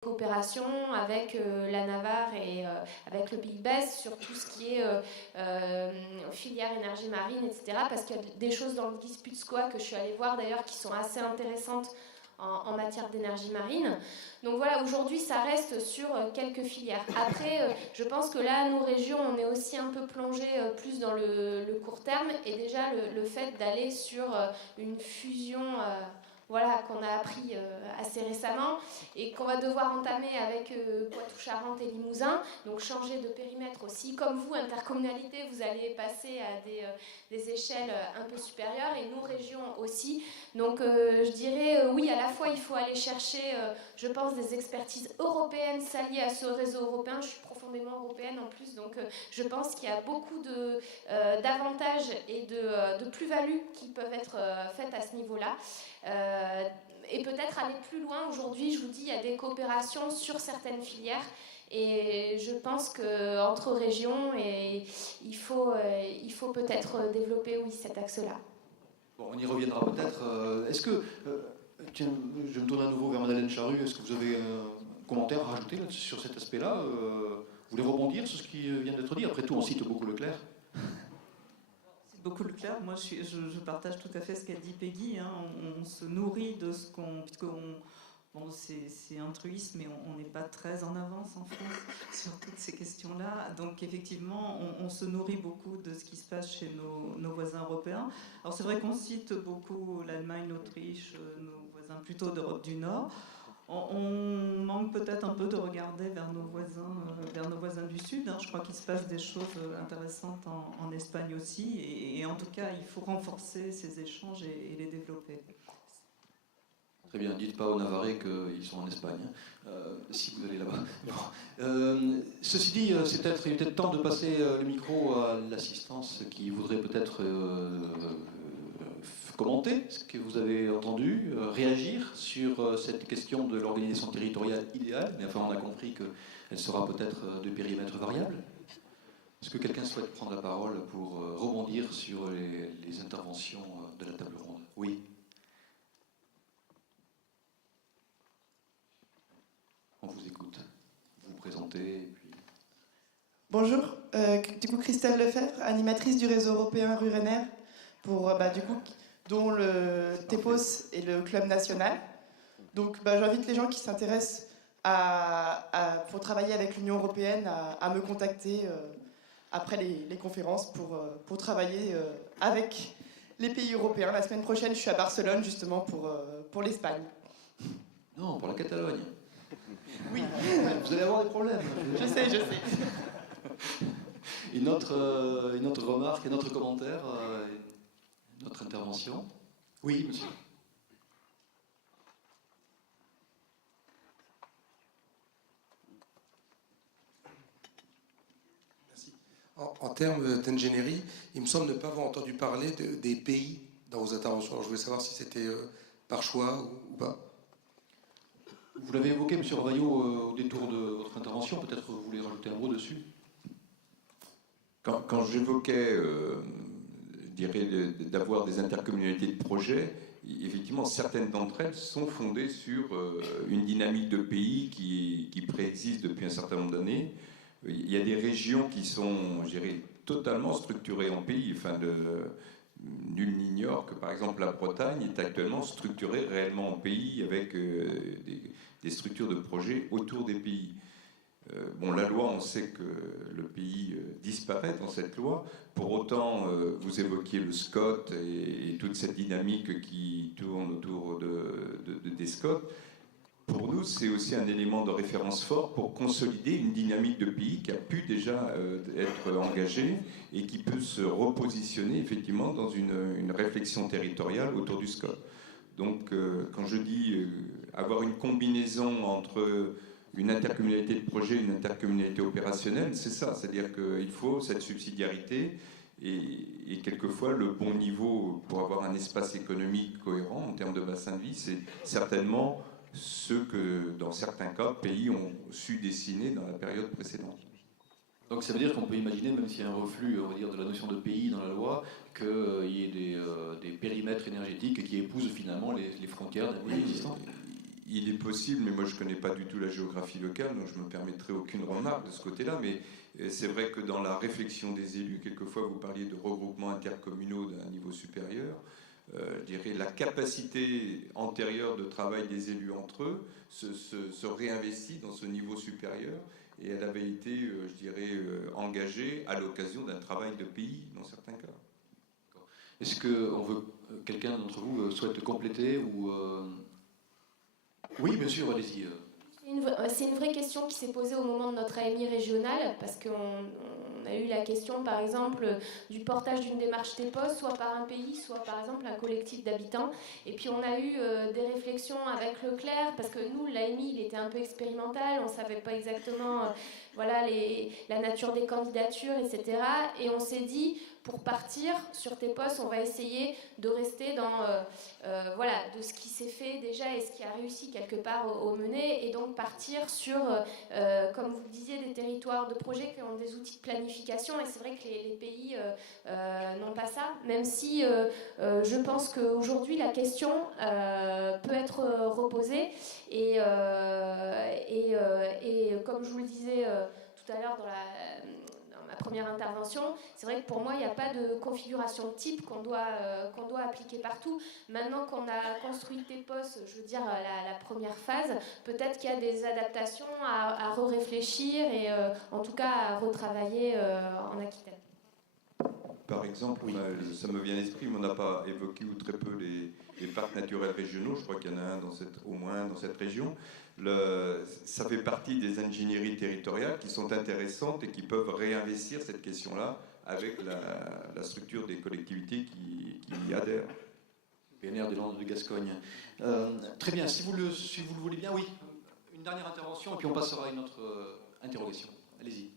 coopération avec la Navarre et avec le Pays Basque sur tout ce qui est filière énergie marine, etc. Parce qu'il y a des choses dans le dispute squat que je suis allée voir d'ailleurs qui sont assez intéressantes en matière d'énergie marine. Donc voilà, aujourd'hui ça reste sur quelques filières. Après, je pense que là, nos régions, on est aussi un peu plongé plus dans le court terme, et déjà le fait d'aller sur une fusion voilà, qu'on a appris assez récemment et qu'on va devoir entamer avec Poitou-Charentes et Limousin, donc changer de périmètre aussi. Comme vous, intercommunalité, vous allez passer à des échelles un peu supérieures, et nos régions aussi. Donc je dirais oui, à la fois il faut aller chercher, je pense, des expertises européennes s'allier à ce réseau européen. Je suis profondément européenne en plus, donc je pense qu'il y a beaucoup d'avantages et de plus-values qui peuvent être faites à ce niveau-là. Et peut-être aller plus loin. Aujourd'hui, je vous dis, il y a des coopérations sur certaines filières, et je pense qu'entre régions, il faut peut-être développer, oui, cet axe-là. Bon, on y reviendra peut-être. Est-ce que, tiens, je me tourne à nouveau vers Madeleine Charrue, est-ce que vous avez un commentaire à rajouter là, sur cet aspect-là Vous voulez rebondir sur ce qui vient d'être dit? Après tout, on cite beaucoup Leclerc. Beaucoup Leclerc. Moi, je partage tout à fait ce qu'a dit Peggy. Hein. On se nourrit de ce qu'on... Bon, c'est un truisme, mais on n'est pas très en avance en France sur toutes ces questions-là. Donc, effectivement, on se nourrit beaucoup de ce qui se passe chez nos voisins européens. Alors, c'est vrai qu'on cite beaucoup l'Allemagne, l'Autriche, nos voisins plutôt d'Europe du Nord. On manque peut-être un peu de regarder vers nos voisins du Sud. Hein. Je crois qu'il se passe des choses intéressantes en Espagne aussi. Et en tout cas, il faut renforcer ces échanges et les développer. Très bien, dites pas aux Navarrais qu'ils sont en Espagne, si vous allez là-bas. Ceci dit, il est peut-être temps de passer le micro à l'assistance qui voudrait peut-être commenter ce que vous avez entendu, réagir sur cette question de l'organisation territoriale idéale, mais enfin on a compris qu'elle sera peut-être de périmètre variable. Est-ce que quelqu'un souhaite prendre la parole pour rebondir sur les interventions de la table ronde? Oui. On vous écoute. Vous vous présentez et puis... Bonjour, du coup Christelle Lefebvre, animatrice du réseau européen Rurener, dont le TEPOS est le club national. Donc j'invite les gens qui s'intéressent pour travailler avec l'Union européenne à me contacter après les conférences pour travailler avec les pays européens. La semaine prochaine, je suis à Barcelone justement pour l'Espagne. Non, pour la Catalogne. Oui. Vous allez avoir des problèmes. Je sais. Une autre remarque, un autre commentaire, une autre intervention? Oui, monsieur. Merci. En termes d'ingénierie, il me semble ne pas avoir entendu parler des pays dans vos interventions. Alors, je voulais savoir si c'était par choix ou pas. Vous l'avez évoqué, M. Rovaillot, au détour de votre intervention. Peut-être vous voulez rajouter un mot dessus? Quand j'évoquais, je dirais, d'avoir des intercommunalités de projets, effectivement, certaines d'entre elles sont fondées sur une dynamique de pays qui préexiste depuis un certain nombre d'années. Il y a des régions qui sont, je dirais, totalement structurées en pays. Enfin, nul n'ignore que, par exemple, la Bretagne est actuellement structurée réellement en pays avec des structures de projets autour des pays. Bon, la loi, on sait que le pays disparaît dans cette loi. Pour autant, vous évoquiez le SCOT et toute cette dynamique qui tourne autour des SCOT. Pour nous, c'est aussi un élément de référence fort pour consolider une dynamique de pays qui a pu déjà être engagée et qui peut se repositionner effectivement dans une réflexion territoriale autour du SCOT. Donc, quand je dis avoir une combinaison entre une intercommunalité de projet, une intercommunalité opérationnelle, c'est ça. C'est-à-dire qu'il faut cette subsidiarité et quelquefois le bon niveau pour avoir un espace économique cohérent en termes de bassin de vie, c'est certainement ce que, dans certains cas, pays ont su dessiner dans la période précédente. Donc ça veut dire qu'on peut imaginer, même s'il y a un reflux, on va dire, de la notion de pays dans la loi, qu'il y ait des périmètres énergétiques qui épousent finalement les frontières d'un pays existant. il est possible, mais moi je ne connais pas du tout la géographie locale, donc je ne me permettrai aucune remarque de ce côté-là, mais c'est vrai que dans la réflexion des élus, quelquefois vous parliez de regroupements intercommunaux d'un niveau supérieur, je dirais la capacité antérieure de travail des élus entre eux se réinvestit dans ce niveau supérieur, et elle avait été, je dirais, engagée à l'occasion d'un travail de pays dans certains cas. Est-ce que quelqu'un d'entre vous souhaite compléter ou Oui, bien sûr, allez-y. C'est une vraie question qui s'est posée au moment de notre AMI régionale, parce qu'on a eu la question, par exemple, du portage d'une démarche TEPOS, soit par un pays, soit par exemple un collectif d'habitants. Et puis on a eu des réflexions avec Leclerc, parce que nous, l'AMI, il était un peu expérimental, on ne savait pas exactement voilà, la nature des candidatures, etc. Et on s'est dit, pour partir sur TEPOS, on va essayer de rester dans voilà, de ce qui s'est fait déjà et ce qui a réussi quelque part au Menet, et donc partir sur, comme vous le disiez, des territoires de projets qui ont des outils de planification. Et c'est vrai que les pays n'ont pas ça, même si je pense qu'aujourd'hui la question peut être reposée, et comme je vous le disais tout à l'heure dans ma première intervention, c'est vrai que pour moi, il n'y a pas de configuration de type qu'on doit appliquer partout. Maintenant qu'on a construit TEPOS, je veux dire la première phase, peut-être qu'il y a des adaptations à réfléchir et en tout cas à retravailler en Aquitaine. Par exemple, ça me vient à l'esprit, mais on n'a pas évoqué ou très peu les parcs naturels régionaux. Je crois qu'il y en a un au moins dans cette région. Ça fait partie des ingénieries territoriales qui sont intéressantes et qui peuvent réinvestir cette question-là avec la structure des collectivités qui y adhèrent. PNR des Landes de Gascogne. Très bien, si vous le voulez bien, oui. Une dernière intervention et puis on passera à une autre interrogation. Allez-y.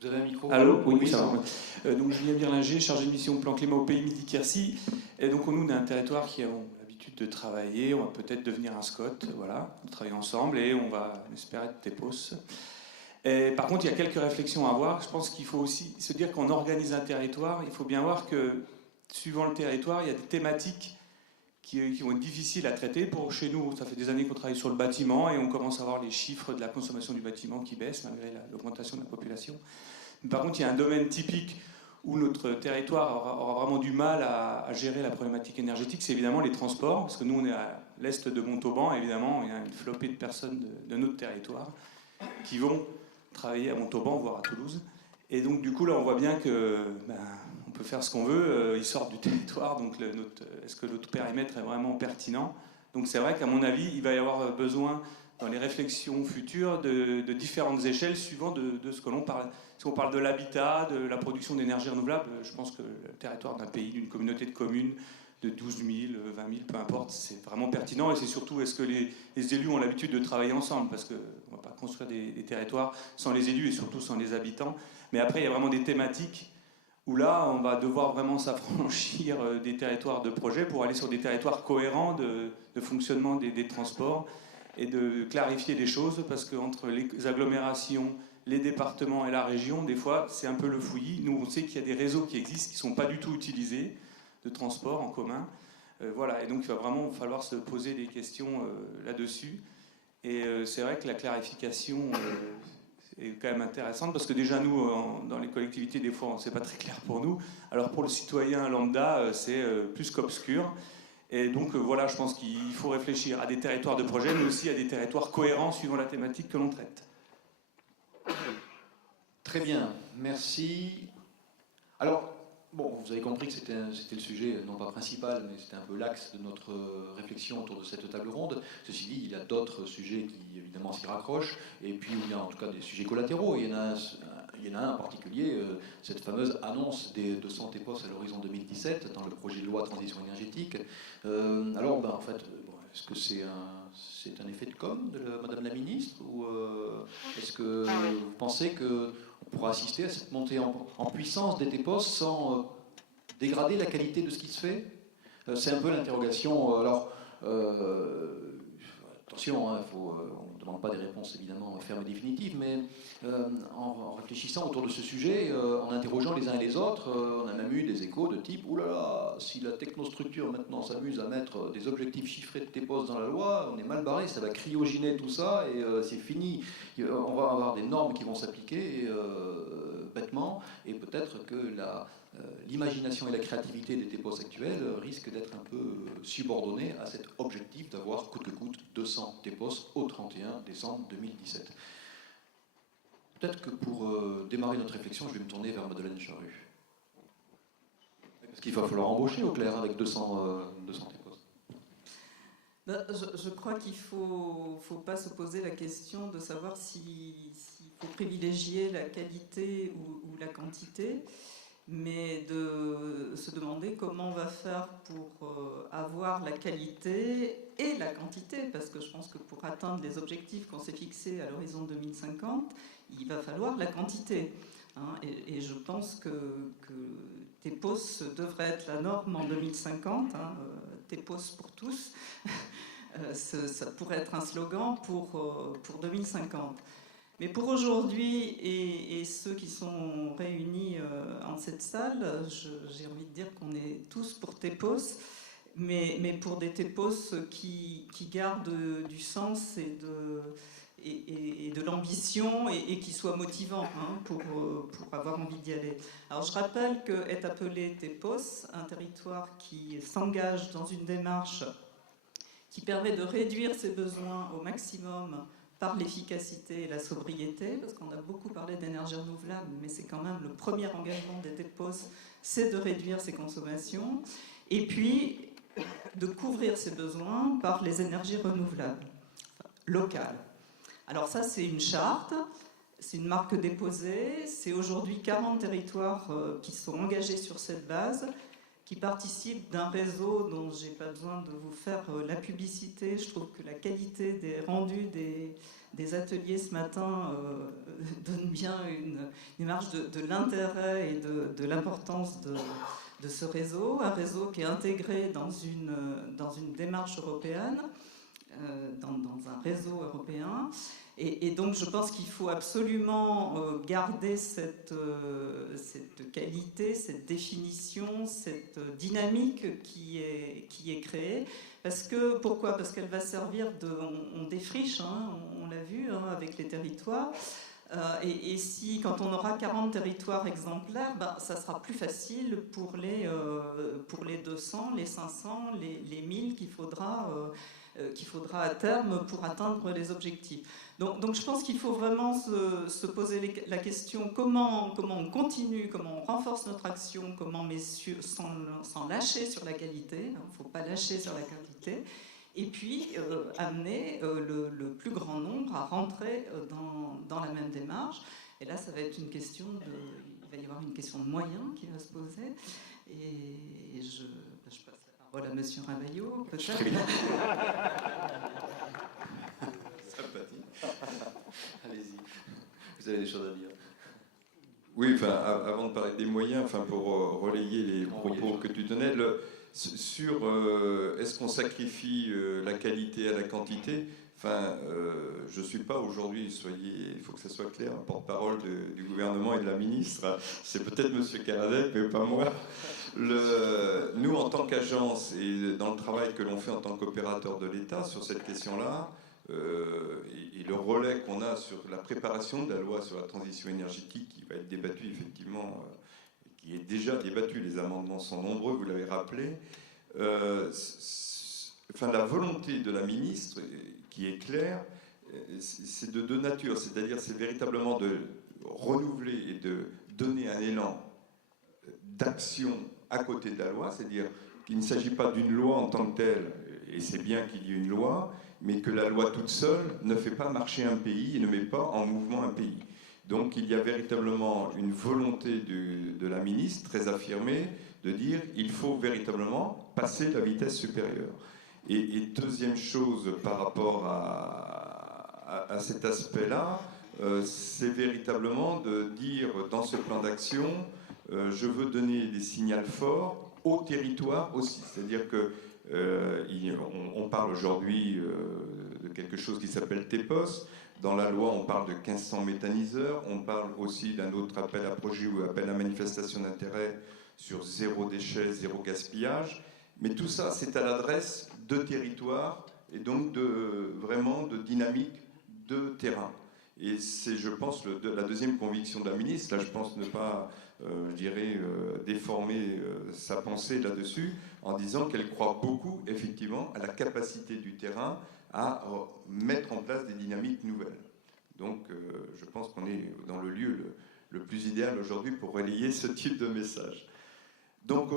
Vous avez un micro? Allô? Oui, ça va. Donc Julien Birlinger, chargé de mission plan climat au Pays Midi-Quercy. Et donc nous, on a un territoire qui a l'habitude de travailler. On va peut-être devenir un SCOT, voilà. On travaille ensemble et on va espérer être TEPOS. Et par contre, il y a quelques réflexions à avoir. Je pense qu'il faut aussi se dire qu'on organise un territoire. Il faut bien voir que, suivant le territoire, il y a des thématiques qui vont être difficiles à traiter. Chez nous, ça fait des années qu'on travaille sur le bâtiment et on commence à voir les chiffres de la consommation du bâtiment qui baissent malgré l'augmentation de la population. Mais par contre, il y a un domaine typique où notre territoire aura vraiment du mal à gérer la problématique énergétique, c'est évidemment les transports, parce que nous, on est à l'est de Montauban, évidemment, il y a une flopée de personnes de notre territoire qui vont travailler à Montauban, voire à Toulouse. Et donc, du coup, là, on voit bien que on peut faire ce qu'on veut, ils sortent du territoire, donc est-ce que notre périmètre est vraiment pertinent? Donc c'est vrai qu'à mon avis, il va y avoir besoin, dans les réflexions futures, de différentes échelles, suivant de ce que l'on parle. Si on parle de l'habitat, de la production d'énergie renouvelable, je pense que le territoire d'un pays, d'une communauté de communes, de 12 000, 20 000, peu importe, c'est vraiment pertinent. Et c'est surtout, est-ce que les élus ont l'habitude de travailler ensemble? Parce qu'on ne va pas construire des territoires sans les élus et surtout sans les habitants. Mais après, il y a vraiment des thématiques où là, on va devoir vraiment s'affranchir des territoires de projet pour aller sur des territoires cohérents de fonctionnement des transports et de clarifier les choses, parce qu'entre les agglomérations, les départements et la région, des fois, c'est un peu le fouillis. Nous, on sait qu'il y a des réseaux qui existent, qui ne sont pas du tout utilisés, de transport en commun. Voilà, et donc il va vraiment falloir se poser des questions là-dessus. Et c'est vrai que la clarification est quand même intéressante, parce que déjà nous, dans les collectivités, des fois, c'est pas très clair pour nous. Alors pour le citoyen lambda, c'est plus qu'obscur. Et donc voilà, je pense qu'il faut réfléchir à des territoires de projet, mais aussi à des territoires cohérents suivant la thématique que l'on traite. Très bien, merci. Alors, bon, vous avez compris que c'était le sujet, non pas principal, mais c'était un peu l'axe de notre réflexion autour de cette table ronde. Ceci dit, il y a d'autres sujets qui, évidemment, s'y raccrochent, et puis il y a en tout cas des sujets collatéraux. Il y en a un en particulier, cette fameuse annonce des 200 TEPOS à l'horizon 2017, dans le projet de loi transition énergétique. Alors, en fait, est-ce que c'est un effet de com' de Madame la Ministre, ou est-ce que vous pensez qu'on pourra assister à cette montée en puissance des TEPOS sans dégrader la qualité de ce qui se fait? C'est un peu l'interrogation. Alors, attention, on ne demande demande pas des réponses évidemment fermes et définitives, mais en réfléchissant autour de ce sujet, en interrogeant les uns et les autres, on a même eu des échos de type « Ouh là là, si la technostructure maintenant s'amuse à mettre des objectifs chiffrés de TEPOS dans la loi, on est mal barré, ça va cryogéner tout ça et c'est fini. On va avoir des normes qui vont s'appliquer bêtement, et peut-être que l'imagination et la créativité des TEPOS actuels risquent d'être un peu subordonnées à cet objectif d'avoir coûte que coûte 200 TEPOS au 31 décembre 2017. Peut-être que pour démarrer notre réflexion, je vais me tourner vers Madeleine Charrue. Parce qu'il va falloir embaucher au clair avec 200 TEPOS. Je crois qu'il ne faut pas se poser la question de savoir s'il faut privilégier la qualité ou la quantité, mais de se demander comment on va faire pour avoir la qualité et la quantité, parce que je pense que pour atteindre les objectifs qu'on s'est fixés à l'horizon 2050, il va falloir la quantité. Et je pense que TEPOS devrait être la norme en 2050, TEPOS pour tous. Ça pourrait être un slogan pour 2050. Mais pour aujourd'hui et ceux qui sont réunis en cette salle, j'ai envie de dire qu'on est tous pour TEPOS, mais pour des TEPOS qui gardent du sens et de l'ambition et qui soient motivants pour avoir envie d'y aller. Alors je rappelle qu'est appelé TEPOS un territoire qui s'engage dans une démarche qui permet de réduire ses besoins au maximum par l'efficacité et la sobriété, parce qu'on a beaucoup parlé d'énergie renouvelable, mais c'est quand même le premier engagement des TEPOS, c'est de réduire ses consommations, et puis de couvrir ses besoins par les énergies renouvelables, locales. Alors ça, c'est une charte, c'est une marque déposée, c'est aujourd'hui 40 territoires qui sont engagés sur cette base, qui participent d'un réseau dont je n'ai pas besoin de vous faire la publicité. Je trouve que la qualité des rendus des ateliers ce matin donne bien une image de l'intérêt et de l'importance de ce réseau. Un réseau qui est intégré dans une démarche européenne, dans un réseau européen. Et donc je pense qu'il faut absolument garder cette qualité, cette définition, cette dynamique qui est créée. Pourquoi ? Parce qu'elle va servir on défriche, on l'a vu avec les territoires. Et si, quand on aura 40 territoires exemplaires, ça sera plus facile pour les 200, les 500, les 1000 qu'il faudra à terme pour atteindre les objectifs. Donc je pense qu'il faut vraiment se poser la question comment on continue, comment on renforce notre action, mais sans lâcher sur la qualité, il ne faut pas lâcher sur la quantité, et puis amener le plus grand nombre à rentrer dans la même démarche. Et là, ça va être une question il va y avoir une question de moyens qui va se poser, et je passe la parole à Monsieur Ravaillot, peut-être. Allez-y, vous avez des choses à dire. Oui, avant de parler des moyens, pour relayer les propos que tu tenais, sur est-ce qu'on sacrifie la qualité à la quantité, je ne suis pas aujourd'hui, il faut que ça soit clair, porte-parole du gouvernement et de la ministre, c'est peut-être M. Caradec, mais pas moi. Nous, en tant qu'agence, et dans le travail que l'on fait en tant qu'opérateur de l'État sur cette question-là, et le relais qu'on a sur la préparation de la loi sur la transition énergétique qui va être débattue effectivement, qui est déjà débattue, les amendements sont nombreux, vous l'avez rappelé, la volonté de la ministre qui est claire, c'est de deux natures, c'est-à-dire c'est véritablement de renouveler et de donner un élan d'action à côté de la loi, c'est-à-dire qu'il ne s'agit pas d'une loi en tant que telle, et c'est bien qu'il y ait une loi, mais que la loi toute seule ne fait pas marcher un pays et ne met pas en mouvement un pays. Donc il y a véritablement une volonté de la ministre très affirmée de dire il faut véritablement passer la vitesse supérieure. Et deuxième chose par rapport à cet aspect-là, c'est véritablement de dire dans ce plan d'action je veux donner des signaux forts au territoire aussi. C'est-à-dire que on parle aujourd'hui de quelque chose qui s'appelle TEPOS. Dans la loi, on parle de 1500 méthaniseurs. On parle aussi d'un autre appel à projet ou appel à manifestation d'intérêt sur zéro déchet, zéro gaspillage. Mais tout ça, c'est à l'adresse de territoires et donc vraiment de dynamique de terrain. Et c'est, je pense, la deuxième conviction de la ministre. Là, je pense ne pas, déformer sa pensée là-dessus, en disant qu'elle croit beaucoup, effectivement, à la capacité du terrain à mettre en place des dynamiques nouvelles. Donc, je pense qu'on est dans le lieu le plus idéal aujourd'hui pour relayer ce type de message. Donc,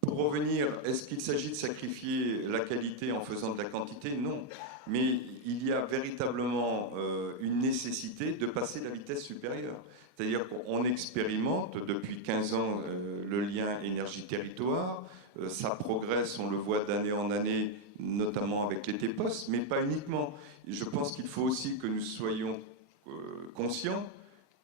pour revenir, est-ce qu'il s'agit de sacrifier la qualité en faisant de la quantité? Non. Mais il y a véritablement une nécessité de passer la vitesse supérieure. C'est-à-dire qu'on expérimente depuis 15 ans le lien énergie-territoire. Ça progresse, on le voit d'année en année, notamment avec les TEPOS, mais pas uniquement. Je pense qu'il faut aussi que nous soyons conscients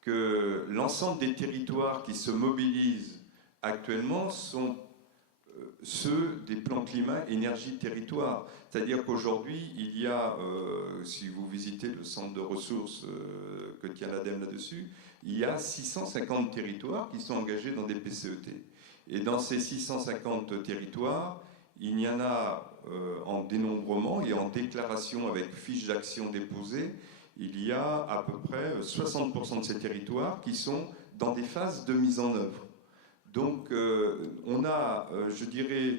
que l'ensemble des territoires qui se mobilisent actuellement sont ceux des plans climat, énergie, territoire. C'est-à-dire qu'aujourd'hui, il y a, si vous visitez le centre de ressources que tient l'ADEME là-dessus, il y a 650 territoires qui sont engagés dans des PCET. Et dans ces 650 territoires, il y en a en dénombrement et en déclaration avec fiche d'action déposée, il y a à peu près 60% de ces territoires qui sont dans des phases de mise en œuvre. Donc on a, je dirais,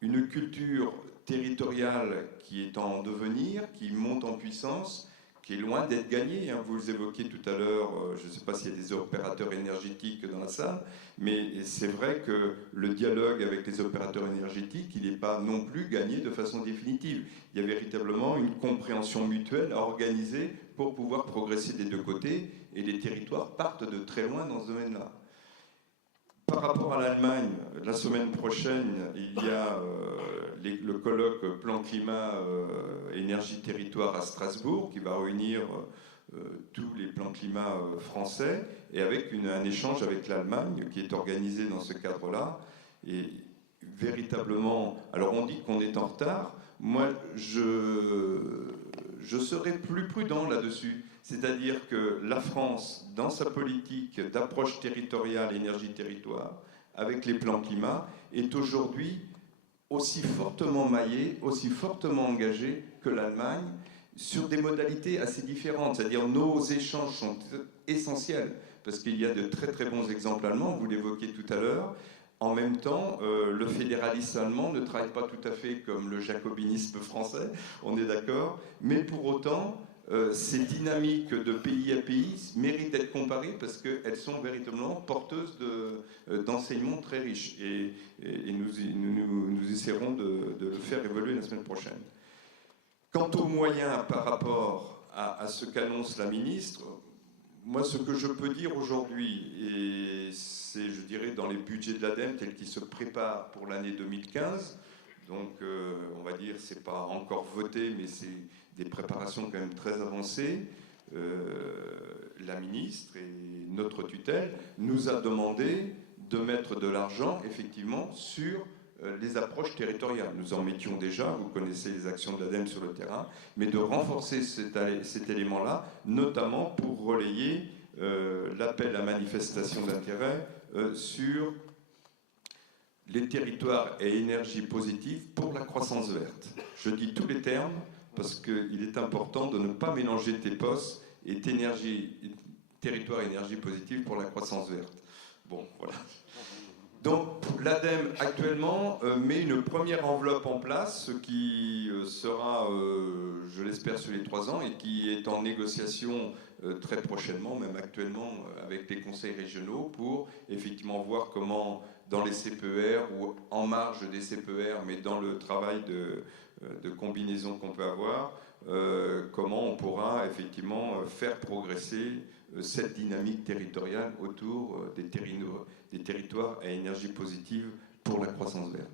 une culture territoriale qui est en devenir, qui monte en puissance, qui est loin d'être gagnée. Vous le évoquiez tout à l'heure, je ne sais pas s'il y a des opérateurs énergétiques dans la salle, mais c'est vrai que le dialogue avec les opérateurs énergétiques, il n'est pas non plus gagné de façon définitive. Il y a véritablement une compréhension mutuelle à organiser pour pouvoir progresser des deux côtés, et les territoires partent de très loin dans ce domaine-là. Par rapport à l'Allemagne, la semaine prochaine, il y a le colloque Plan Climat Énergie Territoire à Strasbourg qui va réunir tous les plans climat français et avec un échange avec l'Allemagne qui est organisé dans ce cadre-là. Et véritablement, alors on dit qu'on est en retard, moi je serais plus prudent là-dessus. C'est-à-dire que la France, dans sa politique d'approche territoriale énergie-territoire, avec les plans climat, est aujourd'hui aussi fortement maillée, aussi fortement engagée que l'Allemagne, sur des modalités assez différentes. C'est-à-dire nos échanges sont essentiels, parce qu'il y a de très très bons exemples allemands, vous l'évoquiez tout à l'heure. En même temps, le fédéralisme allemand ne travaille pas tout à fait comme le jacobinisme français, on est d'accord, mais pour autant, ces dynamiques de pays à pays méritent d'être comparées parce qu'elles sont véritablement porteuses d'enseignements très riches. Et nous essaierons de le faire évoluer la semaine prochaine. Quant aux moyens par rapport à ce qu'annonce la ministre, moi ce que je peux dire aujourd'hui, et c'est je dirais dans les budgets de l'ADEME tels qu'ils se préparent pour l'année 2015, donc on va dire c'est pas encore voté mais c'est des préparations quand même très avancées, la ministre et notre tutelle nous a demandé de mettre de l'argent effectivement sur les approches territoriales. Nous en mettions déjà, vous connaissez les actions de l'ADEME sur le terrain, mais de renforcer cet élément-là, notamment pour relayer l'appel à manifestation d'intérêt sur les territoires et énergie positive pour la croissance verte. Je dis tous les termes parce qu'il est important de ne pas mélanger TEPOS et territoire énergie positive pour la croissance verte. Bon, voilà. Donc l'ADEME actuellement met une première enveloppe en place, ce qui sera, je l'espère, sur les 3 ans et qui est en négociation très prochainement, même actuellement, avec les conseils régionaux pour effectivement voir comment dans les CPER ou en marge des CPER, mais dans le travail de combinaison qu'on peut avoir, comment on pourra effectivement faire progresser cette dynamique territoriale autour des territoires à énergie positive pour la croissance verte.